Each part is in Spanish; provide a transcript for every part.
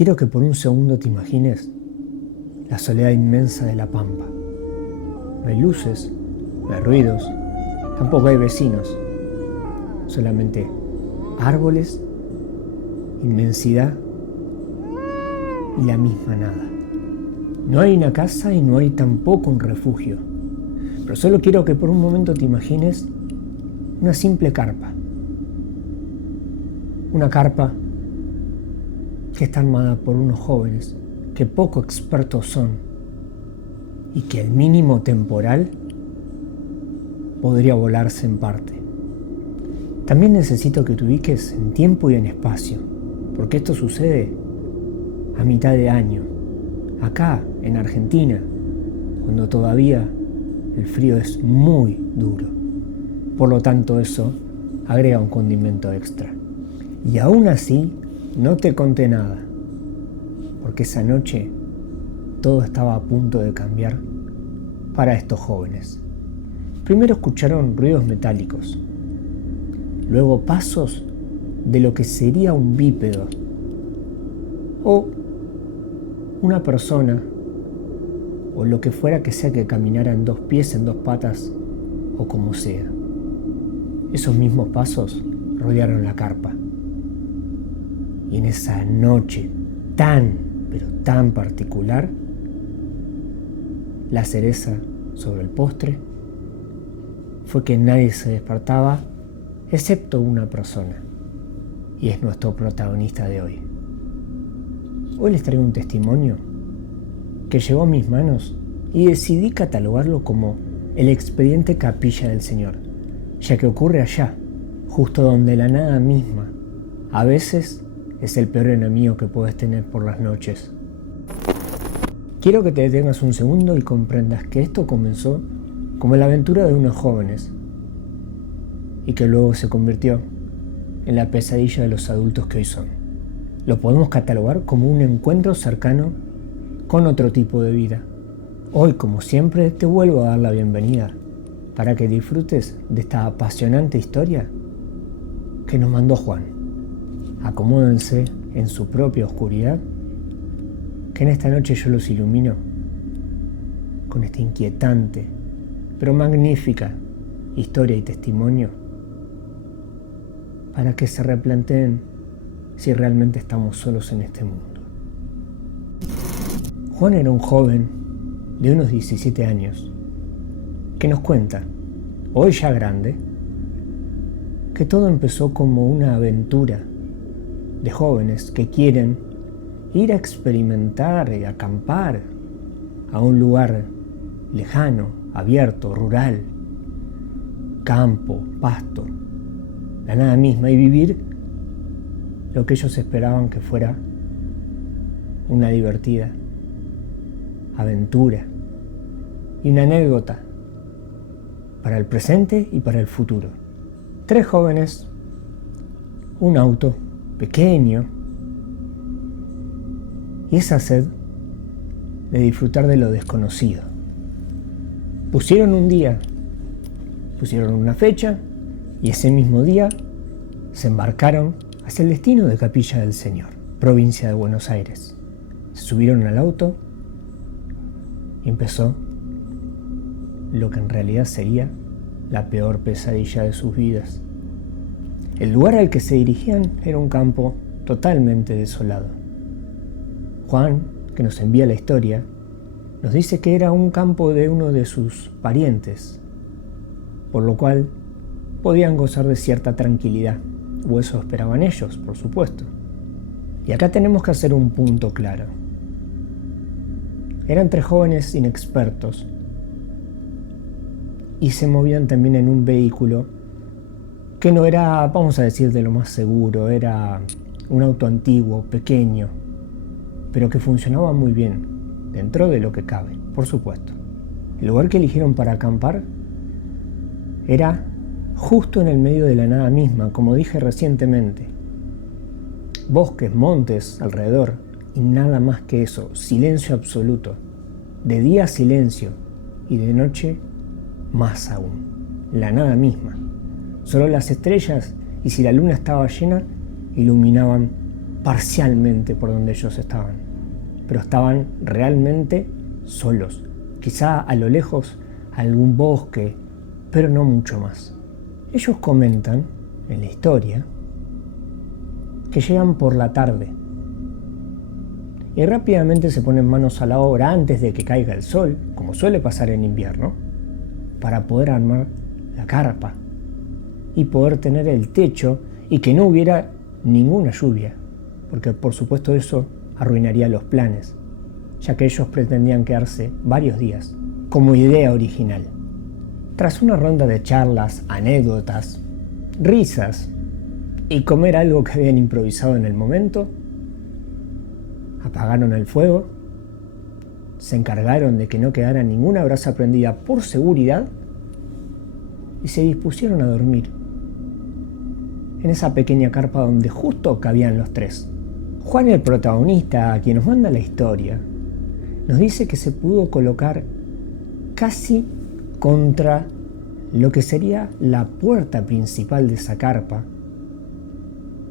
Quiero que por un segundo te imagines la soledad inmensa de la pampa. No hay luces, no hay ruidos, tampoco hay vecinos. Solamente árboles, inmensidad y la misma nada. No hay una casa y no hay tampoco un refugio. Pero solo quiero que por un momento te imagines una simple carpa. Una carpa que está armada por unos jóvenes que poco expertos son y que el mínimo temporal podría volarse en parte. También necesito que te ubiques en tiempo y en espacio, porque esto sucede a mitad de año, acá en Argentina, cuando todavía el frío es muy duro. Por lo tanto, eso agrega un condimento extra. Y aún así, no te conté nada, porque esa noche todo estaba a punto de cambiar para estos jóvenes. Primero escucharon ruidos metálicos, luego pasos de lo que sería un bípedo o una persona o lo que fuera que sea que caminara en dos pies, en dos patas o como sea. Esos mismos pasos rodearon la carpa. Y en esa noche tan, pero tan particular, la cereza sobre el postre fue que nadie se despertaba excepto una persona, y es nuestro protagonista de hoy. Hoy les traigo un testimonio que llegó a mis manos y decidí catalogarlo como el expediente Capilla del Señor, ya que ocurre allá, justo donde la nada misma a veces es el peor enemigo que puedes tener por las noches. Quiero que te detengas un segundo y comprendas que esto comenzó como la aventura de unos jóvenes y que luego se convirtió en la pesadilla de los adultos que hoy son. Lo podemos catalogar como un encuentro cercano con otro tipo de vida. Hoy, como siempre, te vuelvo a dar la bienvenida para que disfrutes de esta apasionante historia que nos mandó Juan. Acomódense en su propia oscuridad, que en esta noche yo los ilumino con esta inquietante, pero magnífica historia y testimonio para que se replanteen si realmente estamos solos en este mundo. Juan era un joven de unos 17 años que nos cuenta, hoy ya grande, que todo empezó como una aventura de jóvenes que quieren ir a experimentar y acampar a un lugar lejano, abierto, rural, campo, pasto, la nada misma, y vivir lo que ellos esperaban que fuera una divertida aventura y una anécdota para el presente y para el futuro. 3 jóvenes, un auto pequeño y esa sed de disfrutar de lo desconocido. Pusieron un día, pusieron una fecha y ese mismo día se embarcaron hacia el destino de Capilla del Señor, provincia de Buenos Aires. Se subieron al auto y empezó lo que en realidad sería la peor pesadilla de sus vidas. El lugar al que se dirigían era un campo totalmente desolado. Juan, que nos envía la historia, nos dice que era un campo de uno de sus parientes, por lo cual podían gozar de cierta tranquilidad, o eso esperaban ellos, por supuesto. Y acá tenemos que hacer un punto claro. Eran 3 jóvenes inexpertos y se movían también en un vehículo que no era, vamos a decir, de lo más seguro. Era un auto antiguo, pequeño, pero que funcionaba muy bien, dentro de lo que cabe, por supuesto. El lugar que eligieron para acampar era justo en el medio de la nada misma, como dije recientemente. Bosques, montes alrededor y nada más que eso, silencio absoluto. De día silencio y de noche más aún, la nada misma. Solo las estrellas, y si la luna estaba llena, iluminaban parcialmente por donde ellos estaban, pero estaban realmente solos. Quizá a lo lejos algún bosque, pero no mucho más. Ellos comentan en la historia que llegan por la tarde y rápidamente se ponen manos a la obra antes de que caiga el sol, como suele pasar en invierno, para poder armar la carpa y poder tener el techo y que no hubiera ninguna lluvia, porque por supuesto eso arruinaría los planes, ya que ellos pretendían quedarse varios días, como idea original. Tras una ronda de charlas, anécdotas, risas y comer algo que habían improvisado en el momento, apagaron el fuego, se encargaron de que no quedara ninguna brasa prendida por seguridad y se dispusieron a dormir en esa pequeña carpa donde justo cabían los tres. Juan, el protagonista, a quien nos manda la historia, nos dice que se pudo colocar casi contra lo que sería la puerta principal de esa carpa,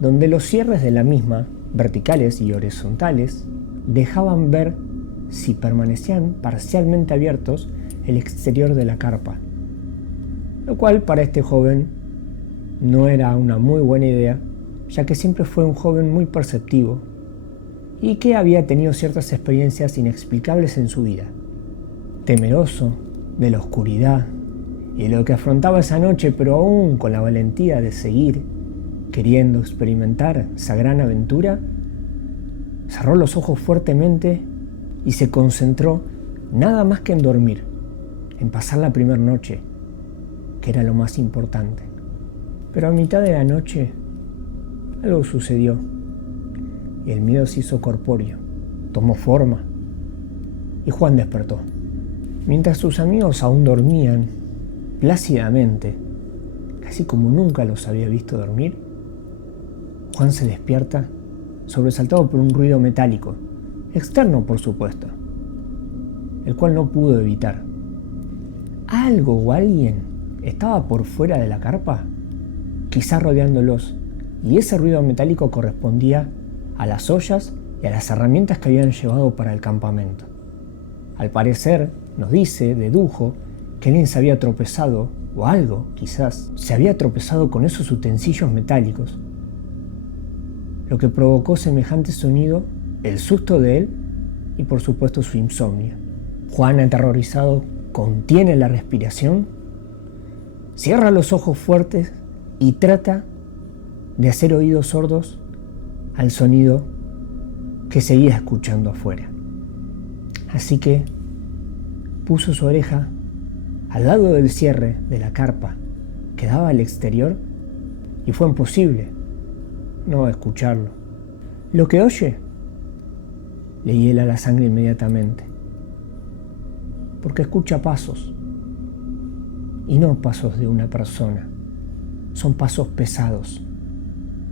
donde los cierres de la misma, verticales y horizontales, dejaban ver, si permanecían parcialmente abiertos, el exterior de la carpa, lo cual para este joven no era una muy buena idea, ya que siempre fue un joven muy perceptivo y que había tenido ciertas experiencias inexplicables en su vida. Temeroso de la oscuridad y de lo que afrontaba esa noche, pero aún con la valentía de seguir queriendo experimentar esa gran aventura, cerró los ojos fuertemente y se concentró nada más que en dormir, en pasar la primera noche, que era lo más importante. Pero a mitad de la noche algo sucedió y el miedo se hizo corpóreo, tomó forma y Juan despertó. Mientras sus amigos aún dormían plácidamente, casi como nunca los había visto dormir, Juan se despierta sobresaltado por un ruido metálico, externo por supuesto, el cual no pudo evitar. ¿Algo o alguien estaba por fuera de la carpa? Quizá rodeándolos, y ese ruido metálico correspondía a las ollas y a las herramientas que habían llevado para el campamento. Al parecer, nos dice, dedujo, que alguien se había tropezado, o algo, quizás, se había tropezado con esos utensilios metálicos, lo que provocó semejante sonido, el susto de él y por supuesto su insomnio. Juan, aterrorizado, contiene la respiración, cierra los ojos fuertes y trata de hacer oídos sordos al sonido que seguía escuchando afuera. Así que puso su oreja al lado del cierre de la carpa que daba al exterior y fue imposible no escucharlo. Lo que oye le hiela la sangre inmediatamente, porque escucha pasos, y no pasos de una persona, son pasos pesados,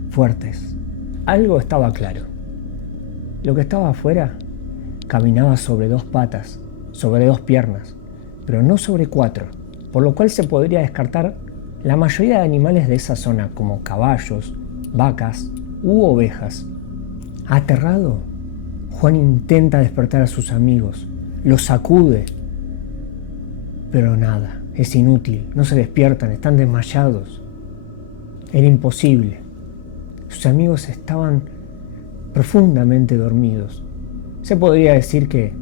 fuertes. Algo estaba claro. Lo que estaba afuera caminaba sobre dos patas, sobre dos piernas, pero no sobre cuatro, por lo cual se podría descartar la mayoría de animales de esa zona, como caballos, vacas u ovejas. Aterrado, Juan intenta despertar a sus amigos, los sacude, pero nada, es inútil, no se despiertan, están desmayados. Era imposible. Sus amigos estaban profundamente dormidos. Se podría decir que,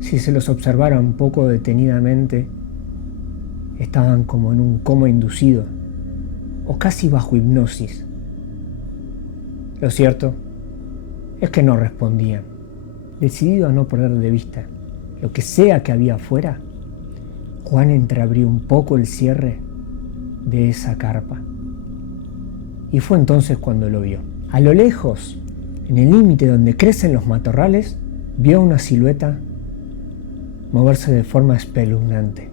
si se los observara un poco detenidamente, estaban como en un coma inducido, o casi bajo hipnosis. Lo cierto es que no respondían. Decidido a no perder de vista lo que sea que había afuera, Juan entreabrió un poco el cierre de esa carpa. Y fue entonces cuando lo vio. A lo lejos, en el límite donde crecen los matorrales, vio una silueta moverse de forma espeluznante,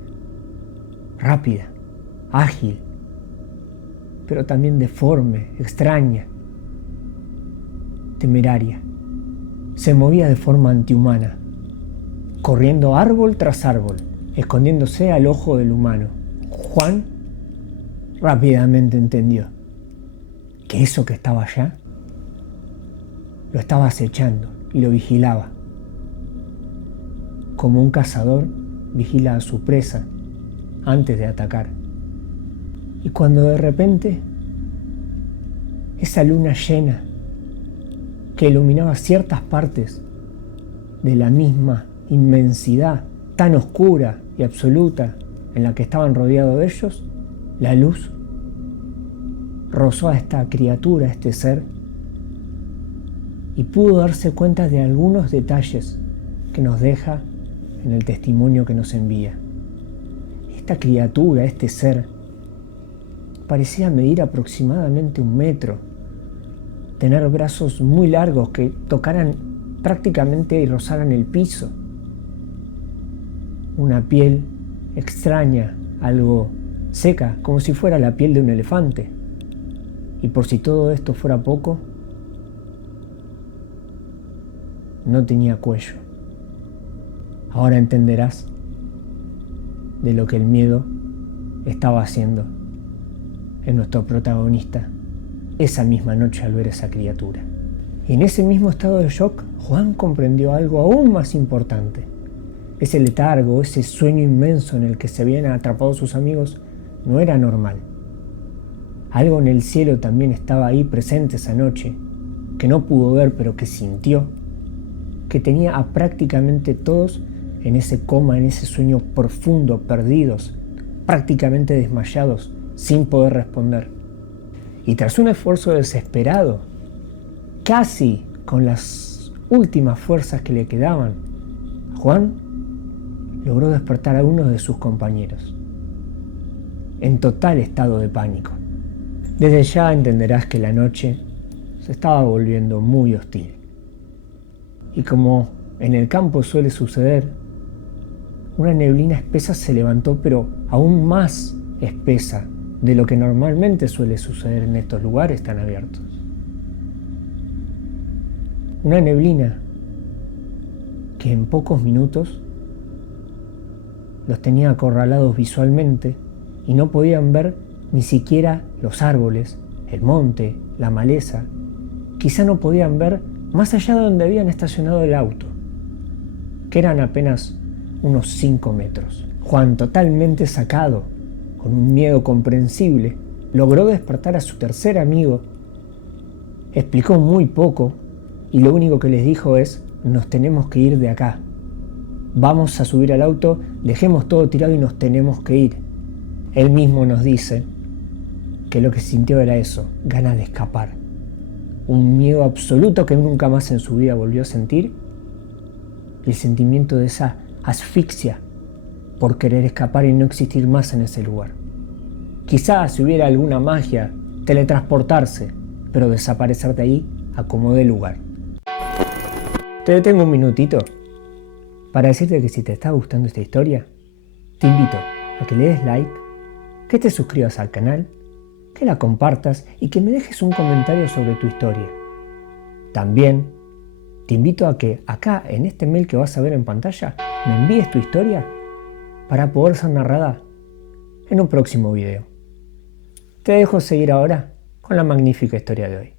rápida, ágil, pero también deforme, extraña, temeraria. Se movía de forma antihumana, corriendo árbol tras árbol, escondiéndose al ojo del humano. Juan rápidamente entendió que eso que estaba allá lo estaba acechando y lo vigilaba, como un cazador vigila a su presa antes de atacar. Y cuando de repente esa luna llena que iluminaba ciertas partes de la misma inmensidad tan oscura y absoluta en la que estaban rodeados ellos, la luz rozó a esta criatura, a este ser, y pudo darse cuenta de algunos detalles que nos deja en el testimonio que nos envía. Esta criatura, este ser, parecía medir aproximadamente 1 metro, tener brazos muy largos que tocaran prácticamente y rozaran el piso, una piel extraña, algo seca, como si fuera la piel de un elefante. Y por si todo esto fuera poco, no tenía cuello. Ahora entenderás de lo que el miedo estaba haciendo en nuestro protagonista esa misma noche al ver esa criatura. Y en ese mismo estado de shock, Juan comprendió algo aún más importante. Ese letargo, ese sueño inmenso en el que se habían atrapado sus amigos, no era normal. Algo en el cielo también estaba ahí presente esa noche, que no pudo ver pero que sintió, que tenía a prácticamente todos en ese coma, en ese sueño profundo, perdidos, prácticamente desmayados, sin poder responder. Y tras un esfuerzo desesperado, casi con las últimas fuerzas que le quedaban, Juan logró despertar a uno de sus compañeros, en total estado de pánico. Desde ya entenderás que la noche se estaba volviendo muy hostil. Y como en el campo suele suceder, una neblina espesa se levantó, pero aún más espesa de lo que normalmente suele suceder en estos lugares tan abiertos. Una neblina que en pocos minutos los tenía acorralados visualmente y no podían ver ni siquiera los árboles, el monte, la maleza. Quizá no podían ver más allá de donde habían estacionado el auto, que eran apenas unos 5 metros. Juan, totalmente sacado, con un miedo comprensible, logró despertar a su tercer amigo. Explicó muy poco y lo único que les dijo es: nos tenemos que ir de acá. Vamos a subir al auto, dejemos todo tirado y nos tenemos que ir. Él mismo nos dice que lo que sintió era eso, ganas de escapar. Un miedo absoluto que nunca más en su vida volvió a sentir. El sentimiento de esa asfixia por querer escapar y no existir más en ese lugar. Quizás si hubiera alguna magia, teletransportarse, pero desaparecer de ahí a como dé lugar. Te detengo un minutito para decirte que si te está gustando esta historia, te invito a que le des like, que te suscribas al canal, que la compartas y que me dejes un comentario sobre tu historia. También te invito a que acá en este mail que vas a ver en pantalla me envíes tu historia para poder ser narrada en un próximo video. Te dejo seguir ahora con la magnífica historia de hoy.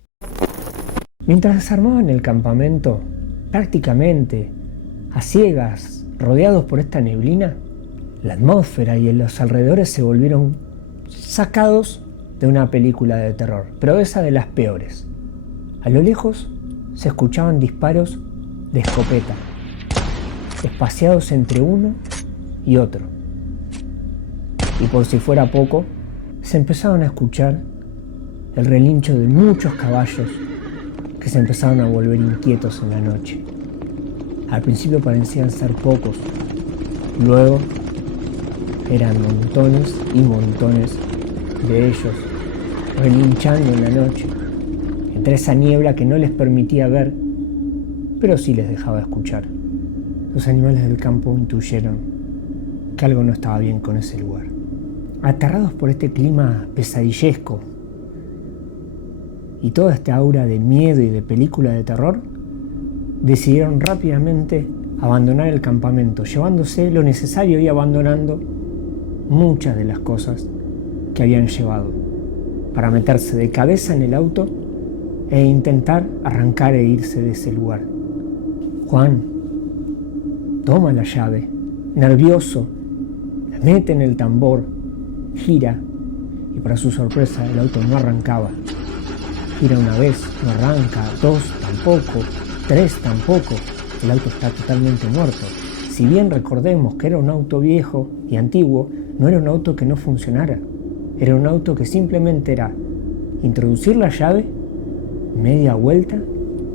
Mientras se armaban el campamento, prácticamente a ciegas, rodeados por esta neblina, la atmósfera y los alrededores se volvieron sacados de una película de terror, pero esa de las peores. A lo lejos se escuchaban disparos de escopeta, espaciados entre uno y otro. Y por si fuera poco, se empezaron a escuchar el relincho de muchos caballos que se empezaron a volver inquietos en la noche. Al principio parecían ser pocos, luego eran montones y montones de ellos relinchando en la noche, entre esa niebla que no les permitía ver, pero sí les dejaba escuchar. Los animales del campo intuyeron que algo no estaba bien con ese lugar. Aterrados por este clima pesadillesco y toda esta aura de miedo y de película de terror, decidieron rápidamente abandonar el campamento, llevándose lo necesario y abandonando muchas de las cosas que habían llevado, para meterse de cabeza en el auto e intentar arrancar e irse de ese lugar. Juan toma la llave, nervioso, la mete en el tambor, gira y para su sorpresa el auto no arrancaba. Gira una vez, no arranca, dos tampoco, tres tampoco, el auto está totalmente muerto. Si bien recordemos que era un auto viejo y antiguo, no era un auto que no funcionara, era un auto que simplemente era introducir la llave, media vuelta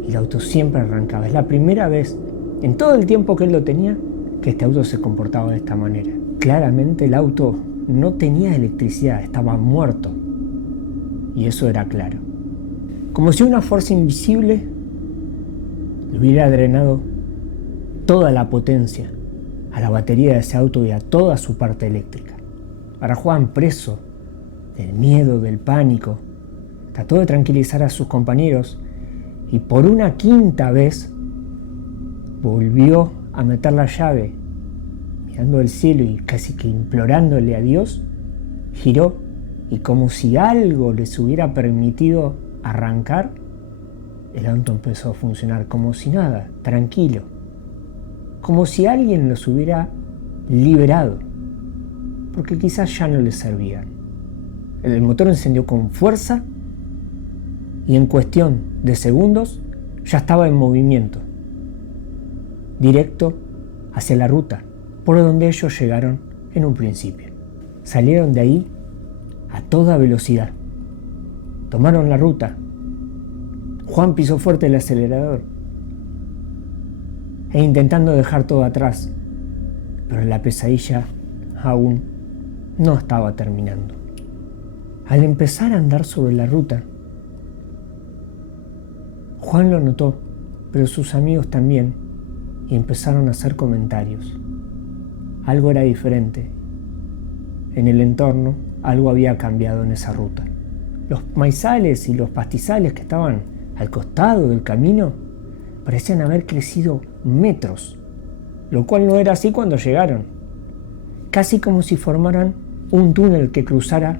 y el auto siempre arrancaba. Es la primera vez en todo el tiempo que él lo tenía que este auto se comportaba de esta manera. Claramente el auto no tenía electricidad, estaba muerto y eso era claro. Como si una fuerza invisible le hubiera drenado toda la potencia a la batería de ese auto y a toda su parte eléctrica. Para Juan, preso del miedo, del pánico, trató de tranquilizar a sus compañeros y por una quinta vez volvió a meter la llave, mirando el cielo y casi que implorándole a Dios, giró y como si algo les hubiera permitido arrancar, el auto empezó a funcionar como si nada, tranquilo, como si alguien los hubiera liberado, porque quizás ya no les servían. El motor encendió con fuerza y en cuestión de segundos ya estaba en movimiento, directo hacia la ruta por donde ellos llegaron en un principio. Salieron de ahí a toda velocidad, tomaron la ruta. Juan pisó fuerte el acelerador e intentando dejar todo atrás, pero la pesadilla aún no estaba terminando. Al empezar a andar sobre la ruta, Juan lo notó, pero sus amigos también, y empezaron a hacer comentarios. Algo era diferente. En el entorno, algo había cambiado en esa ruta. Los maizales y los pastizales que estaban al costado del camino parecían haber crecido metros, lo cual no era así cuando llegaron. Casi como si formaran un túnel que cruzara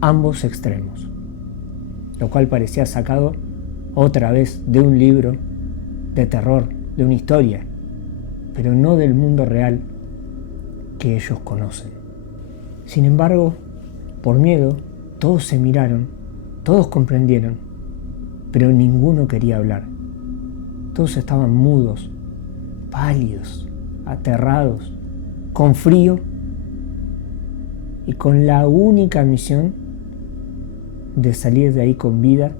ambos extremos, lo cual parecía sacado otra vez de un libro de terror, de una historia, pero no del mundo real que ellos conocen. Sin embargo, por miedo, todos se miraron, todos comprendieron, pero ninguno quería hablar. Todos estaban mudos, pálidos, aterrados, con frío y con la única misión de salir de ahí con vida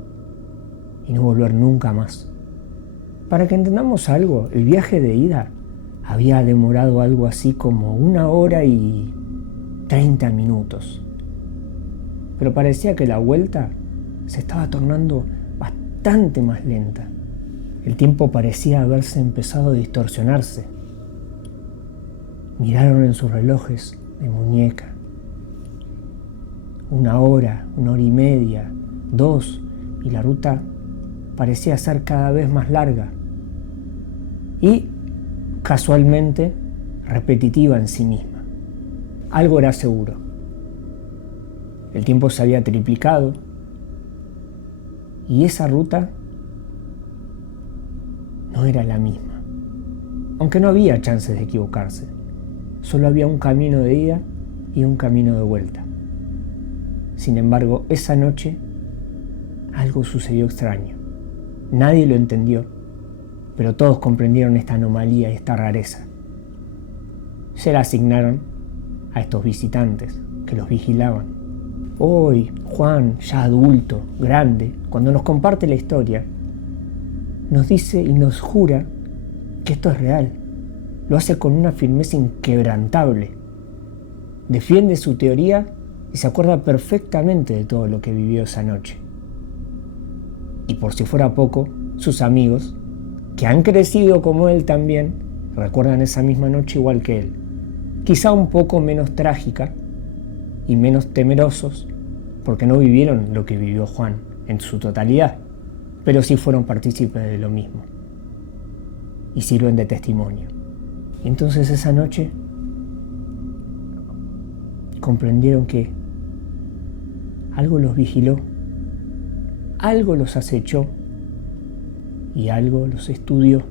y no volver nunca más. Para que entendamos algo, el viaje de ida había demorado algo así como 1 hora y 30 minutos. Pero parecía que la vuelta se estaba tornando bastante más lenta. El tiempo parecía haberse empezado a distorsionarse. Miraron en sus relojes de muñeca. 1 hora, 1 hora y media, 2, y la ruta parecía ser cada vez más larga y casualmente repetitiva en sí misma. Algo era seguro. El tiempo se había triplicado y esa ruta no era la misma. Aunque no había chances de equivocarse, solo había un camino de ida y un camino de vuelta. Sin embargo, esa noche algo sucedió extraño. Nadie lo entendió, pero todos comprendieron esta anomalía y esta rareza. Se la asignaron a estos visitantes que los vigilaban. Hoy, Juan, ya adulto, grande, cuando nos comparte la historia, nos dice y nos jura que esto es real. Lo hace con una firmeza inquebrantable. Defiende su teoría y se acuerda perfectamente de todo lo que vivió esa noche. Y por si fuera poco, sus amigos, que han crecido como él también, recuerdan esa misma noche igual que él. Quizá un poco menos trágica y menos temerosos, porque no vivieron lo que vivió Juan en su totalidad, pero sí fueron partícipes de lo mismo y sirven de testimonio. Y entonces esa noche comprendieron que algo los vigiló, algo los acechó y algo los estudió,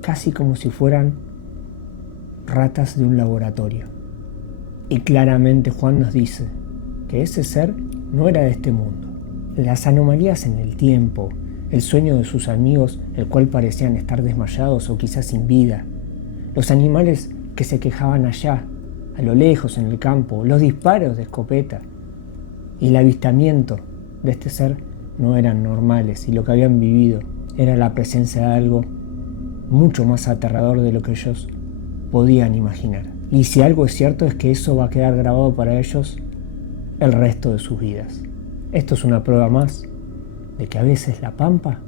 casi como si fueran ratas de un laboratorio. Y claramente Juan nos dice que ese ser no era de este mundo. Las anomalías en el tiempo, el sueño de sus amigos, el cual parecían estar desmayados o quizás sin vida, los animales que se quejaban allá, a lo lejos en el campo, los disparos de escopeta y el avistamiento de este ser no eran normales, y lo que habían vivido era la presencia de algo mucho más aterrador de lo que ellos podían imaginar. Y si algo es cierto es que eso va a quedar grabado para ellos el resto de sus vidas. Esto es una prueba más de que a veces la pampa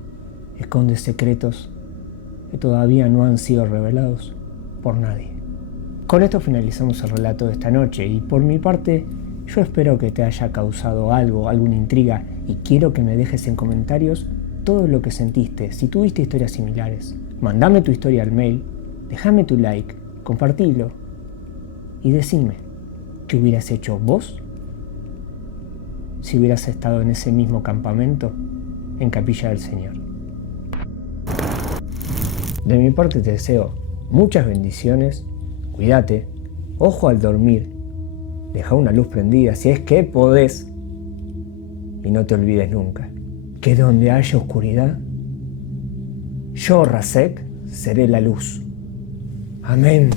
esconde secretos que todavía no han sido revelados por nadie. Con esto finalizamos el relato de esta noche, y por mi parte yo espero que te haya causado algo, alguna intriga, y quiero que me dejes en comentarios todo lo que sentiste. Si tuviste historias similares, mandame tu historia al mail, déjame tu like, compartilo y decime qué hubieras hecho vos si hubieras estado en ese mismo campamento en Capilla del Señor. De mi parte te deseo muchas bendiciones, cuídate, ojo al dormir, deja una luz prendida si es que podés, y no te olvides nunca que donde haya oscuridad, yo, Rasek, seré la luz. Amén.